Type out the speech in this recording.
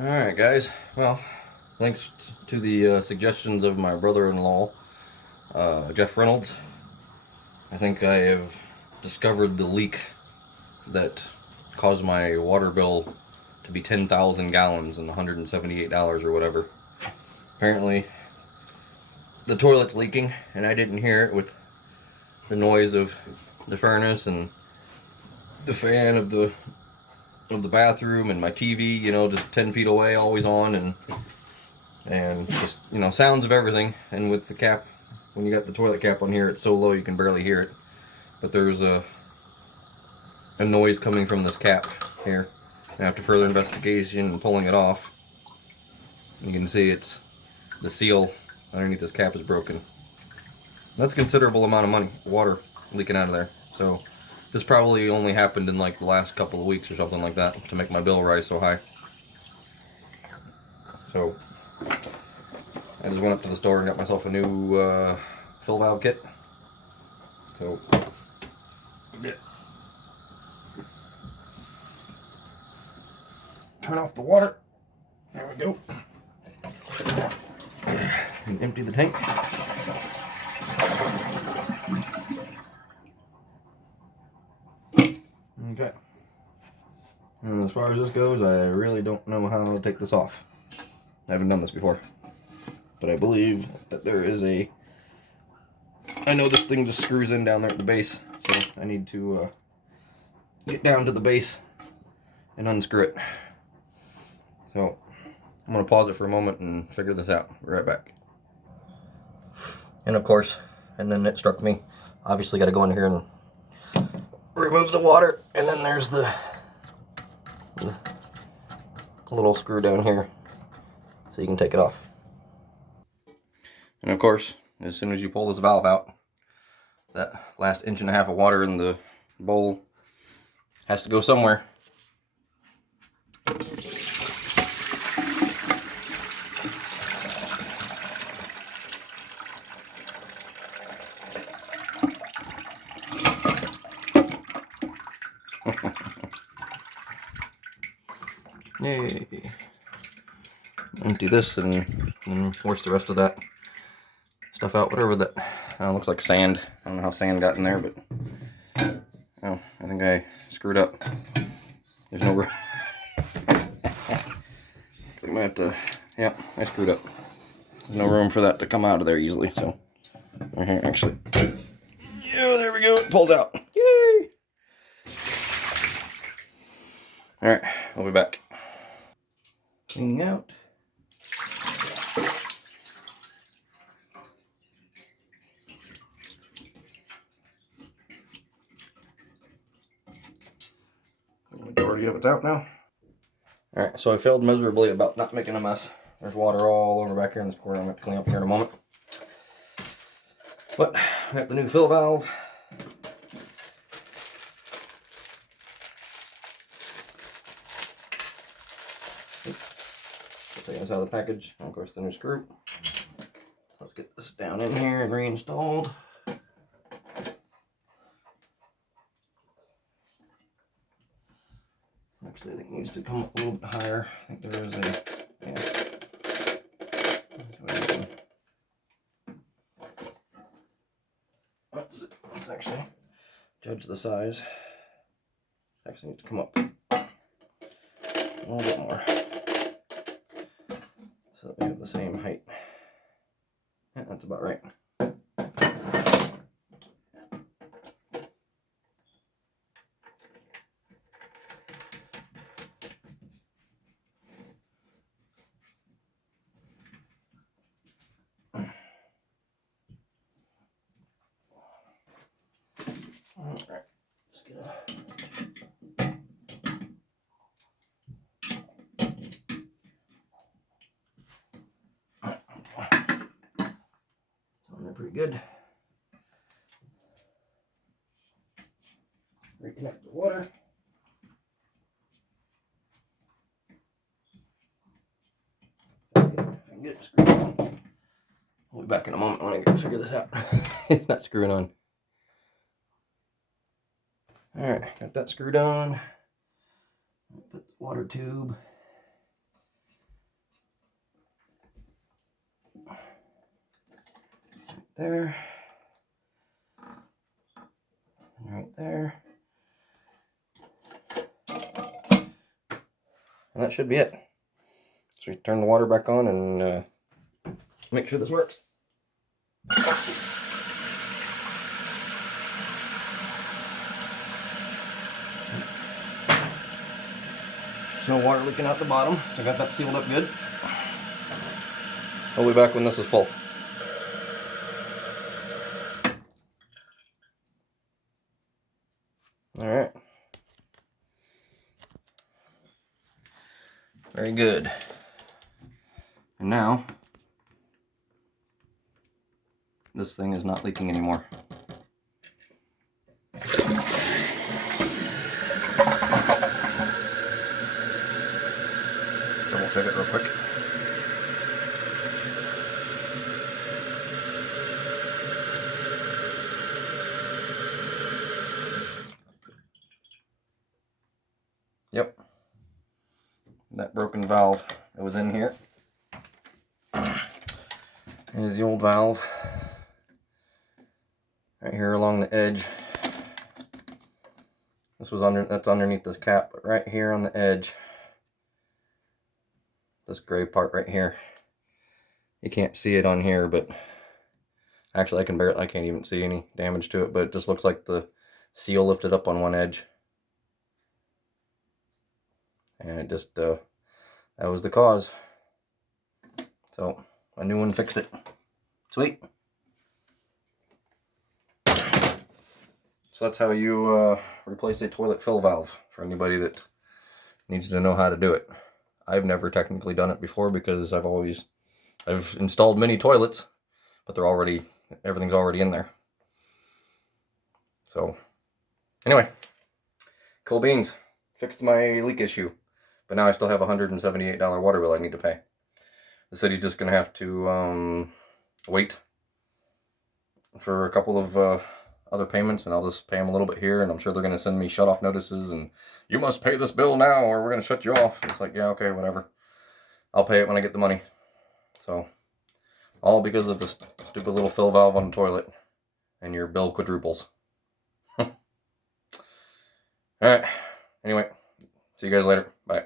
Alright guys, well, thanks to the suggestions of my brother-in-law, Jeff Reynolds, I think I have discovered the leak that caused my water bill to be 10,000 gallons and $178 or whatever. Apparently, the toilet's leaking and I didn't hear it with the noise of the furnace and the fan of the bathroom and my TV, just 10 feet away, always on, and just, sounds of everything. And with the cap, when you got the toilet cap on here, it's so low you can barely hear it. But there's a noise coming from this cap here. And after further investigation and pulling it off, you can see it's the seal underneath this cap is broken. That's a considerable amount of money, water leaking out of there. So this probably only happened in like the last couple of weeks or something like that to make my bill rise so high. So I just went up to the store and got myself a new fill valve kit. So yeah. Turn off the water. There we go. And empty the tank. Okay. And as far as this goes, I really don't know how to take this off. I haven't done this before. But I believe that there is I know this thing just screws in down there at the base, so I need to get down to the base and unscrew it. So I'm going to pause it for a moment and figure this out. Be right back. And of course, and then it struck me, obviously got to go in here and remove the water, and then there's the little screw down here so you can take it off. And of course, as soon as you pull this valve out, that last inch and a half of water in the bowl has to go somewhere. Yay. Empty this and force the rest of that stuff out. Whatever that looks like sand. I don't know how sand got in there, but oh, I think I screwed up. There's no room. I might have to. Yeah, I screwed up. There's no room for that to come out of there easily. So right here, actually. Yeah, there we go. It pulls out. Yay! All right, I'll be back. Cleaning out. The majority of it's out now. Alright, so I failed miserably about not making a mess. There's water all over back here in this corner. I'm going to clean up here in a moment. But I got the new fill valve. Taking this out of the package. And of course the new screw. Let's get this down in here and reinstalled. Actually, I think it needs to come up a little bit higher. I think there is let's actually judge the size. Actually needs to come up a little bit more so that we have the same height. Yeah, that's about right. Alright, let's get they're pretty good. Reconnect the water. Get it screwed on. I'll be back in a moment when I can figure this out. It's not screwing on. Alright, got that screwed on. Put the water tube there. And right there. And that should be it. So we turn the water back on and make sure this works. No water leaking out the bottom, so I got that sealed up good. I'll be back when this is full. Alright. Very good. And now, this thing is not leaking anymore. Double check it real quick. Yep. That broken valve that was in here. Here's the old valve. Right here along the edge. That's underneath this cap, but right here on the edge. This gray part right here. You can't see it on here, but actually I can't even see any damage to it, but it just looks like the seal lifted up on one edge. And it just, that was the cause. So, a new one fixed it. Sweet. So that's how you replace a toilet fill valve, for anybody that needs to know how to do it. I've never technically done it before because I've installed mini toilets, but everything's already in there. So, anyway, cool beans. Fixed my leak issue, but now I still have a $178 water bill I need to pay. The city's just gonna have to wait for a couple of other payments, and I'll just pay them a little bit here, and I'm sure they're gonna send me shut-off notices, and you must pay this bill now, or we're gonna shut you off. It's like, yeah, okay, whatever. I'll pay it when I get the money. So, all because of this stupid little fill valve on the toilet, and your bill quadruples. Alright, anyway, see you guys later. Bye.